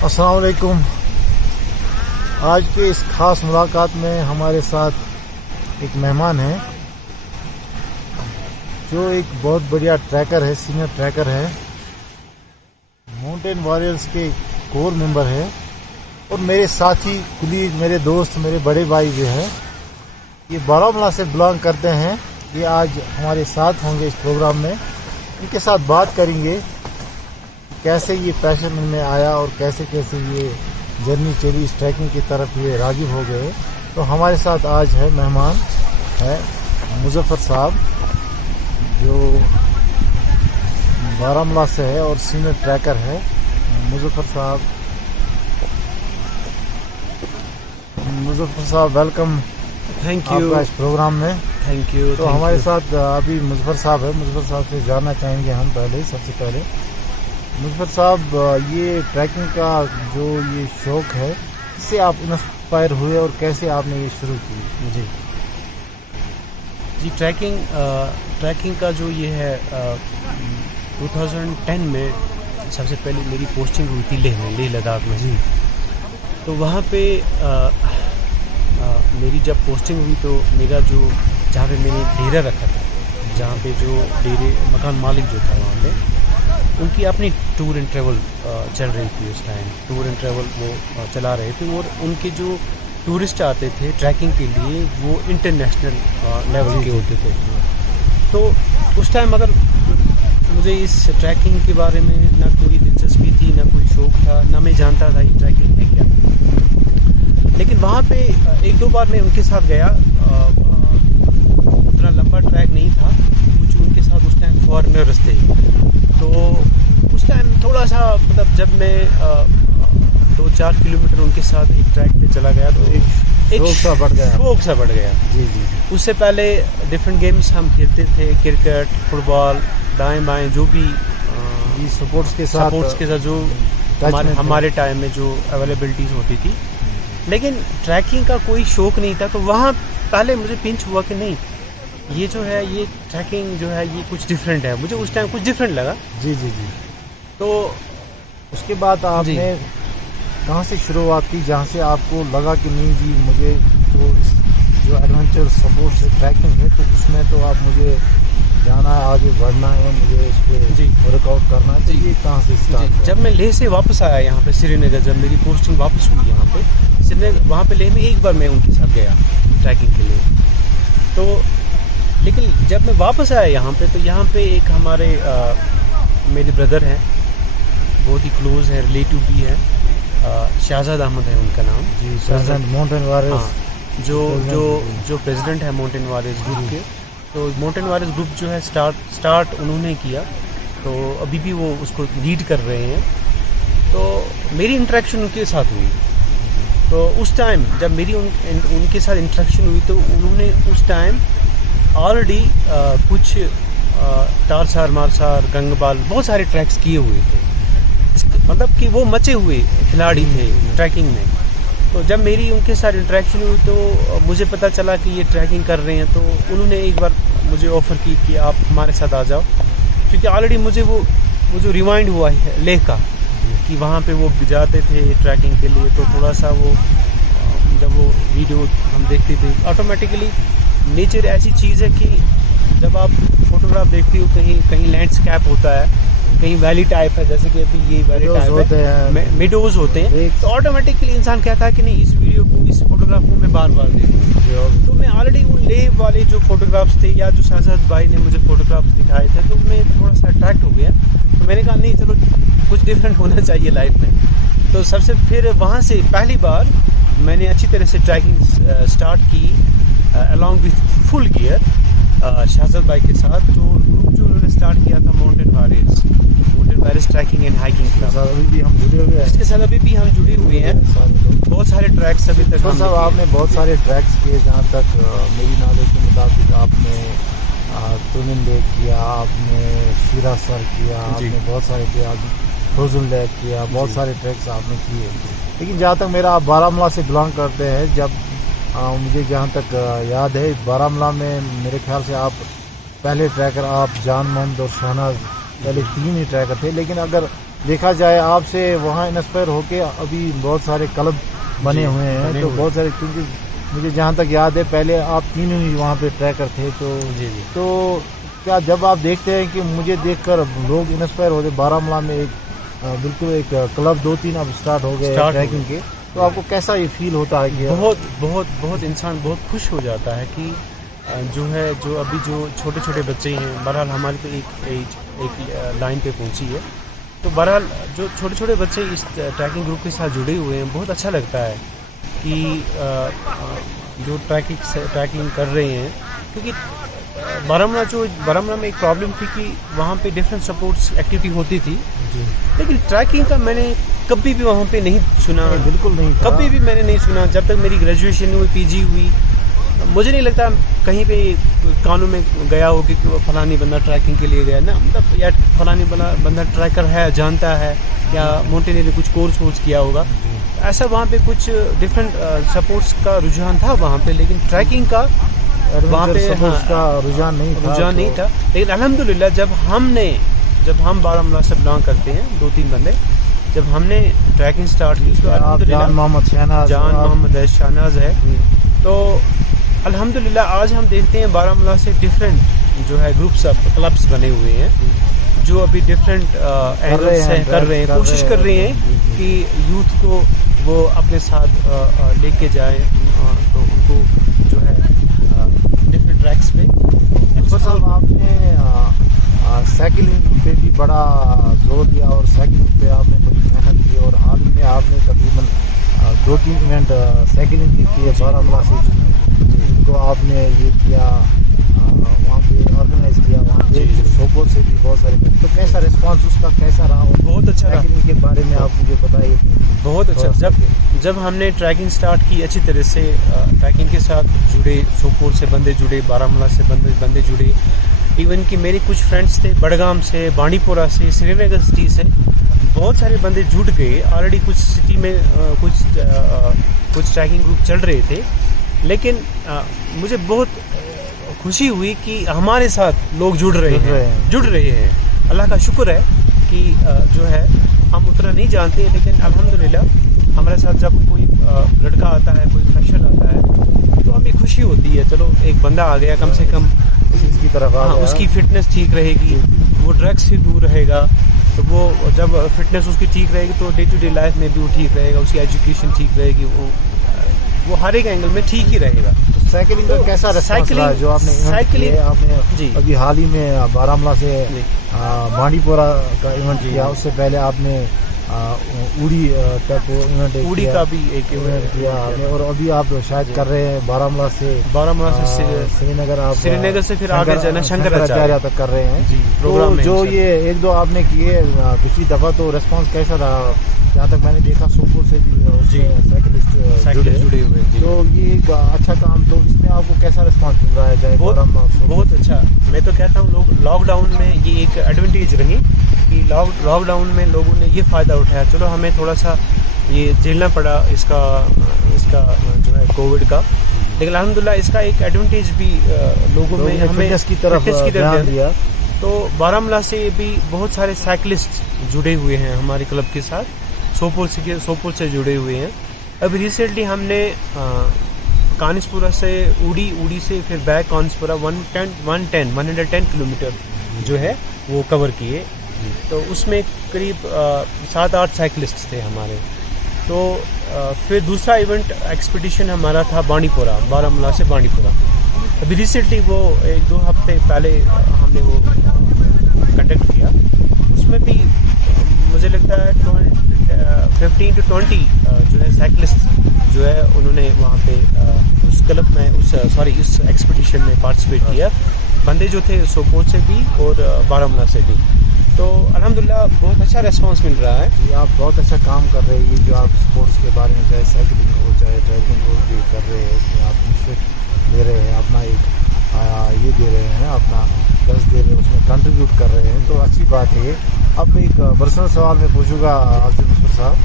अस्सलाम वालेकुम। आज के इस ख़ास मुलाकात में हमारे साथ एक मेहमान है जो एक बहुत बढ़िया ट्रैकर है, सीनियर ट्रैकर है, माउंटेन वॉरियर्स के कोर मेंबर है और मेरे साथी, कुलीग, मेरे दोस्त, मेरे बड़े भाई जो है ये बारामूला से बिलोंग करते हैं। ये आज हमारे साथ होंगे इस प्रोग्राम में। इनके साथ बात करेंगे कैसे ये पैशन इनमें आया और कैसे कैसे ये जर्नी चली, इस ट्रैकिंग की तरफ ये राग़िब हो गए। तो हमारे साथ आज है मेहमान है मुज़फ़्फ़र साहब जो बारामूला से है और सीनियर ट्रैकर है। मुज़फ़्फ़र साहब वेलकम। थैंक यू आपका इस प्रोग्राम में। Thank you. तो हमारे साथ अभी मुज़फ़्फ़र साहब है। मुज़फ़्फ़र साहब से जानना चाहेंगे हम सबसे पहले मुज़फ़्फ़र साहब, ये ट्रैकिंग का जो ये शौक़ है, इससे आप इंस्पायर हुए और कैसे आपने ये शुरू की? जी ट्रैकिंग का जो ये है 2010 में सबसे पहले मेरी पोस्टिंग हुई थी लेह लद्दाख में। जी, तो वहाँ पे मेरी जब पोस्टिंग हुई तो मेरा जो जहाँ पे मैंने डेरा रखा था, जहाँ पे जो मकान मालिक जो था वहाँ पे उनकी अपनी टूर एंड ट्रैवल चल रही थी। उस टाइम टूर एंड ट्रैवल वो चला रहे थे और उनके जो टूरिस्ट आते थे ट्रैकिंग के लिए वो इंटरनेशनल लेवल के होते थे। तो उस टाइम अगर मुझे इस ट्रैकिंग के बारे में ना कोई दिलचस्पी थी, ना कोई शौक़ था, ना मैं जानता था ये ट्रैकिंग है क्या। लेकिन वहाँ पे एक दो बार मैं उनके साथ गया। उतना लंबा ट्रैक नहीं था, कुछ उनके साथ उस टाइम फॉरेनर्स थे। तो उस टाइम थोड़ा सा मतलब जब मैं 2-4 किलोमीटर उनके साथ एक ट्रैक पे चला गया तो एक शौक़ सा बढ़ गया। जी। उससे पहले डिफरेंट गेम्स हम खेलते थे, क्रिकेट, फुटबॉल, दाएं बाएं, जो भी स्पोर्ट्स के साथ जो हमारे टाइम में जो अवेलेबिलिटीज़ होती थी। लेकिन ट्रैकिंग का कोई शौक़ नहीं था। तो वहाँ पहले मुझे पिंच हुआ कि नहीं, ये जो है ये ट्रैकिंग जो है ये कुछ डिफरेंट है। मुझे उस टाइम कुछ डिफरेंट लगा। जी। तो उसके बाद आपने कहाँ से शुरुआत की जहाँ से आपको लगा कि नहीं जी मुझे तो जो एडवेंचर स्पोर्ट्स से ट्रैकिंग है तो उसमें तो आप मुझे जाना है, आगे बढ़ना है, मुझे इस पर वर्कआउट करना है। तो ये कहाँ से स्टार्ट? जब मैं लेह से वापस आया यहाँ पे श्रीनगर, जब मेरी पोस्टिंग वापस हुई यहाँ पे श्रीनगर, वहाँ पे लेह में एक बार मैं उनके साथ गया ट्रैकिंग के लिए। तो लेकिन जब मैं वापस आया यहाँ पे तो यहाँ पे एक हमारे मेरे ब्रदर हैं, बहुत ही क्लोज़ है, रिलेटिव भी है, शाहजाद अहमद है उनका नाम। जी, प्रेसिडेंट माउंटेन वॉरियर्स, जो प्रेसिडेंट है माउंटेन वॉरियर्स ग्रुप के। तो माउंटेन वॉरियर्स ग्रुप जो है स्टार्ट उन्होंने किया, तो अभी भी वो उसको लीड कर रहे हैं। तो मेरी इंटरेक्शन उनके साथ हुई। तो उस टाइम जब मेरी उनके साथ इंटरेक्शन हुई तो उन्होंने उस टाइम ऑलरेडी कुछ तारसार, मारसार, गंगबाल, बहुत सारे ट्रैक्स किए हुए थे। मतलब कि वो मचे हुए खिलाड़ी थे ट्रैकिंग में। तो जब मेरी उनके साथ इंटरेक्शन हुई तो मुझे पता चला कि ये ट्रैकिंग कर रहे हैं। तो उन्होंने एक बार मुझे ऑफ़र की कि आप हमारे साथ आ जाओ, क्योंकि ऑलरेडी मुझे जो रिमाइंड हुआ है लेह का कि वहाँ पे वो जाते थे ट्रैकिंग के लिए। तो थोड़ा सा वो जब वो वीडियो हम देखते थे, ऑटोमेटिकली नेचर ऐसी चीज़ है कि जब आप फोटोग्राफ देखते हो, कहीं लैंडस्केप होता है, कहीं वैली टाइप है, जैसे कि अभी ये वैली टाइप है, मेडोज होते हैं। तो ऑटोमेटिकली इंसान कहता है कि नहीं, इस वीडियो को, इस फोटोग्राफ को मैं बार बार देखूँ। तो मैं ऑलरेडी उन लेह वाले जो फोटोग्राफ्स थे या जो शाहजाद भाई ने मुझे फोटोग्राफ्स दिखाए थे, तो मैं थोड़ा सा अट्रैक्ट हो गया। तो मैंने कहा नहीं, चलो कुछ डिफरेंट होना चाहिए लाइफ में। तो सबसे फिर वहाँ से पहली बार मैंने अच्छी तरह से ट्रैकिंग स्टार्ट की along with full gear Shahzad भाई के साथ। जो ग्रुप जो उन्होंने स्टार्ट किया था mountain warriors trekking and hiking club, अभी भी हम जुड़े हुए हैं। इसके साथ अभी भी हम जुड़े हुए हैं। बहुत सारे ट्रैक्स अभी तक साहब आपने बहुत सारे ट्रैक्स किए। जहाँ तक मेरी नॉलेज के मुताबिक आपने तुनिन लेक किया, आपने शीरा सर किया, आपने बहुत सारे किया, फ्रोजन लेक किया, बहुत सारे ट्रैक्स आपने किए। लेकिन जहाँ तक मेरा, आप बारामूला से बिलोंग करते हैं, जब मुझे जहाँ तक याद है बारामूला में मेरे ख्याल से आप पहले ट्रैकर, आप जान मोहम्मद और शहनाज, पहले 3 ही ट्रैकर थे। लेकिन अगर देखा जाए आपसे वहाँ इंस्पायर होके अभी बहुत सारे क्लब बने हुए हैं, बने तो हुए। बहुत सारे, क्योंकि मुझे जहाँ तक याद है पहले आप तीनों ही वहाँ पे ट्रैकर थे, तो जी। तो क्या जब आप देखते हैं कि मुझे देखकर लोग इंस्पायर होते, बारामूला में एक बिल्कुल एक क्लब 2-3 अब स्टार्ट हो गए ट्रैकिंग के, तो आपको कैसा ये फील होता है कि बहुत इंसान बहुत खुश हो जाता है कि जो अभी जो छोटे छोटे बच्चे हैं, बहरहाल हमारी तो एक लाइन पे पहुंची है, तो बहरहाल जो छोटे छोटे बच्चे इस ट्रैकिंग ग्रुप के साथ जुड़े हुए हैं, बहुत अच्छा लगता है कि जो ट्रैकिंग कर रहे हैं, क्योंकि बारामूला में एक प्रॉब्लम थी कि वहाँ पे डिफरेंट सपोर्ट्स एक्टिविटी होती थी, लेकिन ट्रैकिंग का मैंने कभी भी वहाँ पे नहीं सुना, बिल्कुल नहीं, कभी भी मैंने नहीं सुना। जब तक मेरी ग्रेजुएशन हुई, पीजी हुई, मुझे नहीं लगता कहीं पे कानों में गया हो कि वो फलानी बंदा ट्रैकिंग के लिए गया ना, मतलब या फलानी बंदा ट्रैकर है, जानता है, या माउंटेनियरिंग कुछ कोर्स किया होगा, ऐसा वहाँ पे कुछ डिफरेंट सपोर्ट्स का रुझान था वहाँ पे, लेकिन ट्रैकिंग का वहाँ पे का रुझान नहीं था। लेकिन अल्हम्दुलिल्लाह जब हम बारामूला से बिलोंग करते हैं 2-3 बंदे, जब हमने ट्रैकिंग स्टार्ट की, तो अल्हम्दुलिल्लाह जान मोहम्मद शहनाज है, तो अल्हम्दुलिल्लाह आज हम देखते हैं बारामूला से डिफरेंट जो है ग्रुप्स क्लब्स बने हुए हैं, जो अभी डिफरेंट एंगल से कर रहे हैं, कोशिश कर रहे हैं कि यूथ को वो अपने साथ लेके जाए, तो उनको जो है डिफरेंट ट्रैक्स पे। साहब आपने साइकिलिंग पे भी बड़ा जोर दिया और साइकिलिंग पे आपने बड़ी मेहनत की, और हाल ही में आपने तकरीबन 2-3 इवेंट साइकिलिंग की किए बारामूला से, जिनको आपने ये किया, वहाँ पे ऑर्गेनाइज किया, वहाँ पे सोपोर से भी बहुत सारे, तो कैसा रिस्पांस उसका कैसा रहा? बहुत अच्छा रहा। साइकिलिंग के बारे में आप मुझे बताइए। बहुत अच्छा। जब हमने ट्रैकिंग स्टार्ट की, अच्छी तरह से ट्रैकिंग के साथ जुड़े, सोपोर से बंदे जुड़े, बारामूला से बंदे जुड़े, इवन कि मेरे कुछ फ्रेंड्स थे बड़गाम से, बांडीपोरा से, श्रीनगर सिटी से, बहुत सारे बंदे जुट गए। ऑलरेडी कुछ सिटी में कुछ ट्रैकिंग ग्रुप चल रहे थे, लेकिन मुझे बहुत खुशी हुई कि हमारे साथ लोग जुड़ रहे हैं। अल्लाह का शुक्र है कि जो है हम उतना नहीं जानते, लेकिन अल्हम्दुलिल्लाह हमारे साथ जब कोई लड़का आता है, कोई फ्रेशर आता है, तो हमें खुशी होती है, चलो एक बंदा आ गया, कम से कम चीज़ की तरफ आ गया, उसकी फिटनेस ठीक रहेगी, वो ड्रग्स से दूर रहेगा, तो वो जब फिटनेस उसकी ठीक रहेगी तो डे टू डे लाइफ में भी वो ठीक रहेगा, उसकी एजुकेशन ठीक रहेगी, वो हर एक एंगल में ठीक ही रहेगा। तो साइकिलिंग का कैसा रिस्पांस रहा जो आपने जी अभी हाल ही में बारामूला से बांडीपोरा का इवेंट किया, उससे पहले आपने उड़ी तक उड़ी का भी एक इवेंट किया आपने, और अभी आप शायद कर रहे हैं बारामूला से श्रीनगर से फिर आगे जाना शंकराचार्य तक कर रहे हैं प्रोग्राम में। जो ये 1-2 आपने किए पिछली दफा, तो रिस्पांस कैसा रहा? जहाँ तक मैंने देखा सोपोर से भी साइकिलिस्ट जुड़े हुए, तो ये एक अच्छा काम, तो इसमें आपको कैसा रिस्पांस मिल रहा है? बहुत अच्छा। मैं तो कहता हूँ लोग लॉकडाउन में ये एक एडवांटेज रही कि लॉकडाउन में लोगों ने ये फ़ायदा उठाया, चलो हमें थोड़ा सा ये झेलना पड़ा इसका जो है कोविड का, लेकिन अल्हम्दुलिल्लाह इसका एक एडवांटेज भी लोगों में हमें फिटनेस की तरफ ध्यान दिया। तो बारामूला से भी बहुत सारे साइकिलिस्ट जुड़े हुए हैं हमारे क्लब के साथ, सोपोर से जुड़े हुए हैं। अभी रिसेंटली हमने कानिसपुरा से उड़ी से फिर बैक कानिसपुरा 110 किलोमीटर जो है वो कवर किए, तो उसमें करीब 7-8 साइकिलिस्ट थे हमारे। तो फिर दूसरा इवेंट एक्सपीडिशन हमारा था बारामूला से बांडीपोरा। अभी रिसेंटली वो 1-2 हफ्ते पहले हमने वो कंडक्ट किया, उसमें भी मुझे लगता है 15 to 20 जो है साइकिलिस्ट जो है उन्होंने वहाँ पे उस क्लब में उस एक्सपीडिशन में पार्टिसिपेट किया, बंदे जो थे सोपोर से भी और बारामूला से भी। तो अल्हम्दुलिल्लाह बहुत अच्छा रिस्पांस मिल रहा है। ये आप बहुत अच्छा काम कर रहे हैं, ये जो आप स्पोर्ट्स के बारे में चाहे साइकिलिंग हो चाहे ट्रैकिंग हो भी कर रहे हैं, इसमें आप इंटरेस्ट ले रहे हैं, अपना एक ये दे रहे हैं, अपना दस दे रहे हैं, उसमें कंट्रीब्यूट कर रहे हैं, तो अच्छी बात है। अब एक पर्सनल सवाल मैं पूछूंगा आपसे मुस्फर साहब,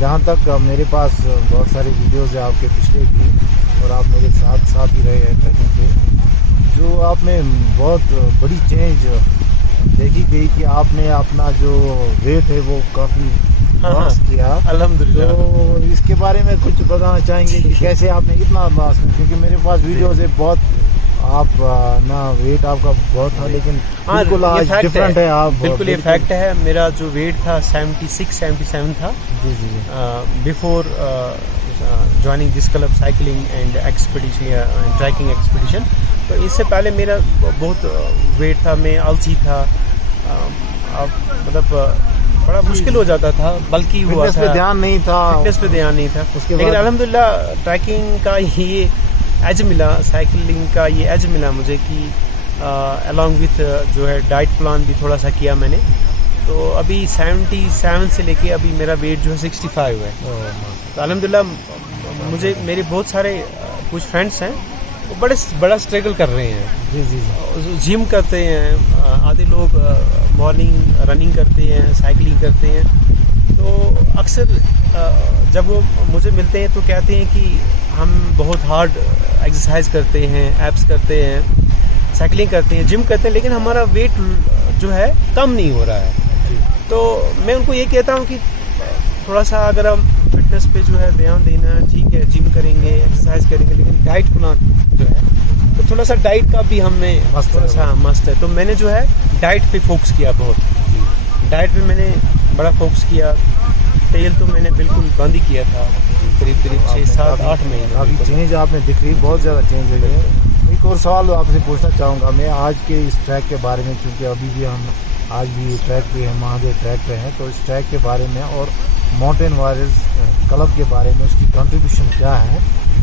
जहाँ तक मेरे पास बहुत सारी वीडियोज़ है आपके पिछले भी, और आप मेरे साथ ही रहे हैं ट्रैकिंग पे, जो आप में बहुत बड़ी चेंज देखी गई कि आपने अपना जो वेट है वो काफ़ी हाँ, लॉस किया। अल्हम्दुलिल्लाह। तो इसके बारे में कुछ बताना चाहेंगे कि कैसे आपने इतना लॉस किया? क्योंकि मेरे पास वीडियोस है बहुत, आप ना वेट आपका बहुत था, लेकिन बिल्कुल आज डिफरेंट है आप। बिल्कुल ये फैक्ट है, मेरा जो वेट था 76-77 था जी जी जी। Before joining this club cycling and expedition trekking expedition. तो इससे पहले मेरा बहुत वेट था, मैं आलसी था, मतलब बड़ा मुश्किल हो जाता था, बल्कि हुआ फिटनेस था, पे ध्यान नहीं था, फिटनेस पे ध्यान नहीं था। लेकिन अल्हम्दुलिल्लाह ट्रैकिंग का ये एज मिला, साइकिलिंग का ये एज मिला मुझे कि अलॉन्ग विथ जो है डाइट प्लान भी थोड़ा सा किया मैंने। तो अभी 77 से लेके अभी मेरा वेट जो है 65 है। तो अल्हम्दुलिल्लाह मुझे मेरे बहुत सारे कुछ फ्रेंड्स हैं वो बड़ा स्ट्रगल कर रहे हैं। जी जी जी। जिम करते हैं, आधे लोग मॉर्निंग रनिंग करते हैं, साइकिलिंग करते हैं। तो अक्सर जब वो मुझे मिलते हैं तो कहते हैं कि हम बहुत हार्ड एक्सरसाइज करते हैं, एब्स करते हैं, साइकिलिंग करते हैं, जिम करते हैं, लेकिन हमारा वेट जो है कम नहीं हो रहा है। तो मैं उनको ये कहता हूँ कि थोड़ा सा अगर हम फिटनेस पे जो है ध्यान देना है, ठीक है, जिम करेंगे, एक्सरसाइज करेंगे, लेकिन डाइट प्लान जो है तो थोड़ा सा डाइट का भी हमें थोड़ा सा मस्त है। तो मैंने जो है डाइट पे फोकस किया बहुत, डाइट पे मैंने बड़ा फोकस किया। तेल तो मैंने बिल्कुल बंद ही किया था करीब 6-7-8 महीने। अभी चेंज आपने दिख रही, बहुत ज़्यादा चेंज हो गई है। एक और सवाल आपसे पूछना चाहूँगा मैं आज के इस ट्रैक के बारे में, क्योंकि अभी भी हम आज भी ट्रैक पे हैं, महादेव ट्रैक पे हैं। तो इस ट्रैक के बारे में और माउंटेन वॉरियर्स क्लब के बारे में उसकी कंट्रीब्यूशन क्या है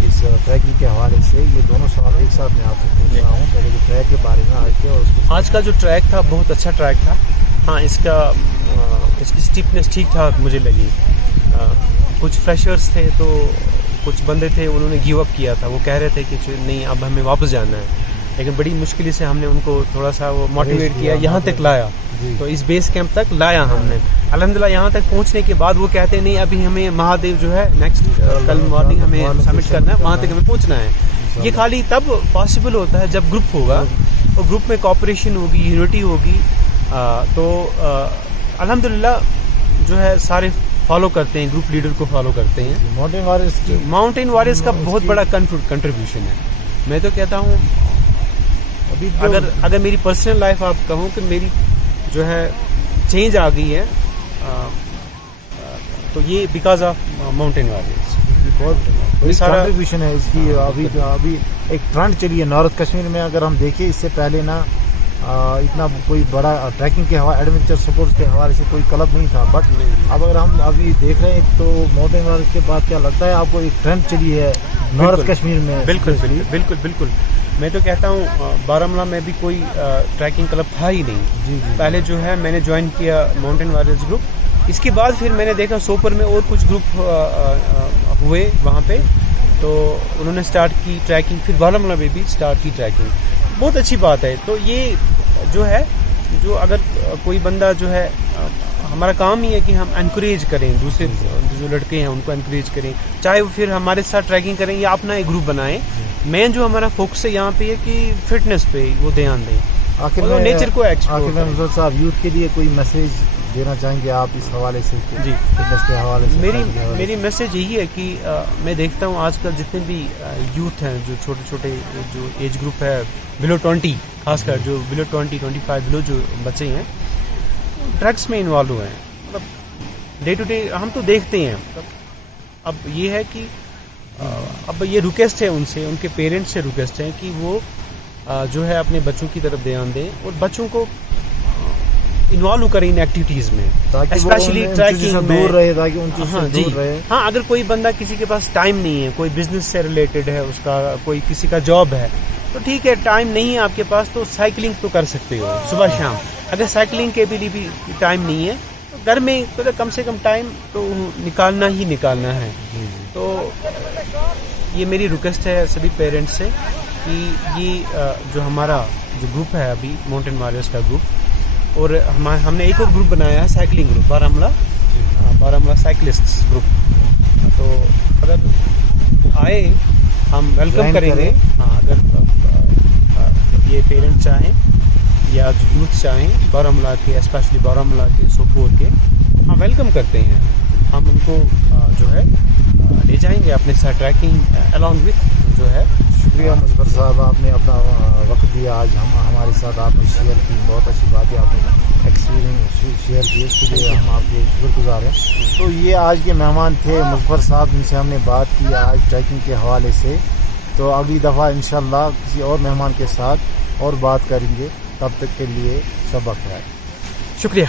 इस ट्रैकिंग के हवाले से, ये दोनों सवाल एक साथ मैं आपसे पूछ रहा हूँ। पहले तो ट्रैक के बारे में आज के, और उसके आज का जो ट्रैक था बहुत अच्छा ट्रैक था। हाँ, इसकी स्टीपनेस ठीक ठाक मुझे लगी। कुछ फ्रेशर्स थे तो कुछ बंदे थे उन्होंने गिव अप किया था, वो कह रहे थे कि नहीं अब हमें वापस जाना है, लेकिन बड़ी मुश्किल से हमने उनको थोड़ा सा वो मोटिवेट किया, यहाँ तक लाया। तो इस बेस कैंप तक लाया हमने। अल्हम्दुलिल्लाह यहाँ तक पहुँचने के बाद वो कहते नहीं अभी हमें महादेव जो है नेक्स्ट कल मॉर्निंग हमें सबमिट करना है, वहाँ तक हमें पहुँचना है। ये खाली तब पॉसिबल होता है जब ग्रुप होगा और ग्रुप में कोऑपरेशन होगी, यूनिटी होगी। तो अल्हम्दुलिल्लाह जो है सारे फॉलो करते हैं, ग्रुप लीडर को फॉलो करते हैं। माउंटेन वॉरियर्स का बहुत बड़ा कंट्रीब्यूशन है। मैं तो कहता हूँ अभी अगर मेरी पर्सनल लाइफ आप कहूँ कि मेरी जो है चेंज आ गई है, तो ये बिकॉज ऑफ माउंटेन वॉरियर्स। बहुत बड़ी कंट्रीब्यूशन है इसकी। अभी एक ट्रेंड चली है नॉर्थ कश्मीर में, अगर हम देखें इससे पहले ना इतना कोई बड़ा ट्रैकिंग के हवाले, एडवेंचर स्पोर्ट्स के हवाले से कोई क्लब नहीं था। बट अब अगर हम अभी देख रहे हैं तो माउंटेन वॉरियर्स के बाद क्या लगता है आपको एक ट्रेंड चली है नॉर्थ कश्मीर में? बिल्कुल बिल्कुल बिल्कुल। मैं तो कहता हूँ बारामूला में भी कोई ट्रैकिंग क्लब था ही नहीं। जी। पहले जो है मैंने ज्वाइन किया माउंटेन वॉरियर्स ग्रुप, इसके बाद फिर मैंने देखा सोपर में और कुछ ग्रुप हुए वहाँ पे, तो उन्होंने स्टार्ट की ट्रैकिंग, फिर बारामूला में भी स्टार्ट की ट्रैकिंग। बहुत अच्छी बात है। तो ये जो है जो अगर कोई बंदा जो है, हमारा काम ही है कि हम एनकरेज करें दूसरे जो लड़के हैं उनको एनकरेज करें, चाहे वो फिर हमारे साथ ट्रैकिंग करें या अपना एक ग्रुप बनाएं। मेन जो हमारा फोकस है यहाँ पे है कि फिटनेस पे वो ध्यान दें, आखिर में नेचर को एक्सप्लोर करें। आखिर साहब यूथ के लिए कोई मैसेज देना चाहेंगे आप इस हवाले से? जी, फिटनेस के हवाले से मेरी मैसेज यही है कि मैं देखता हूँ आजकल जितने भी यूथ हैं, जो छोटे छोटे जो एज ग्रुप है बिलो 20, खासकर जो बिलो 20-25 बिलो जो बच्चे हैं ड्रग्स में इन्वॉल्व हुए हैं। मतलब डे टू डे हम तो देखते हैं। अब ये है कि अब ये रिक्वेस्ट है उनसे, उनके पेरेंट्स से रिक्वेस्ट है कि वो जो है अपने बच्चों की तरफ ध्यान दें और बच्चों को इन्वॉल्व करें इन एक्टिविटीज में, स्पेशली ट्रैकिंग में दूर रहे, ताकि उनसे दूर रहे। हाँ, अगर कोई बंदा किसी के पास टाइम नहीं है, कोई बिजनेस से रिलेटेड है उसका, कोई किसी का जॉब है, तो ठीक है, टाइम नहीं है आपके पास तो साइकिलिंग तो कर सकते हो सुबह शाम। अगर साइकिलिंग के लिए भी टाइम नहीं है तो घर में तो कम से कम टाइम तो निकालना ही निकालना है। तो ये मेरी रिक्वेस्ट है सभी पेरेंट्स से कि ये जो हमारा जो ग्रुप है अभी माउंटेन वॉरियर्स का ग्रुप, और हमने एक और ग्रुप बनाया है cycling group, Baramulla cyclists group. तो अगर आए हम वेलकम करेंगे। हाँ, अगर ये पेरेंट्स चाहें या जो यूथ चाहें बारामूला के, स्पेशली बारामूला के, सोपोर के, हम वेलकम करते हैं। हम उनको जो है ले जाएंगे अपने साथ ट्रैकिंग अलॉन्ग विथ जो है। शुक्रिया मुजफ्फर साहब, आपने अपना वक्त दिया आज हमारे साथ, आपने शेयर की, बहुत अच्छी बात है, आपने एक्सपीरियंस शेयर किए, इसके लिए हम आपके शुक्रगुजार हैं। तो ये आज के मेहमान थे मुजफ्फर साहब, जिनसे हमने बात की आज ट्रैकिंग के हवाले से। तो अगली दफ़ा इंशाल्लाह किसी और मेहमान के साथ और बात करेंगे, तब तक के लिए सब बखैर। शुक्रिया।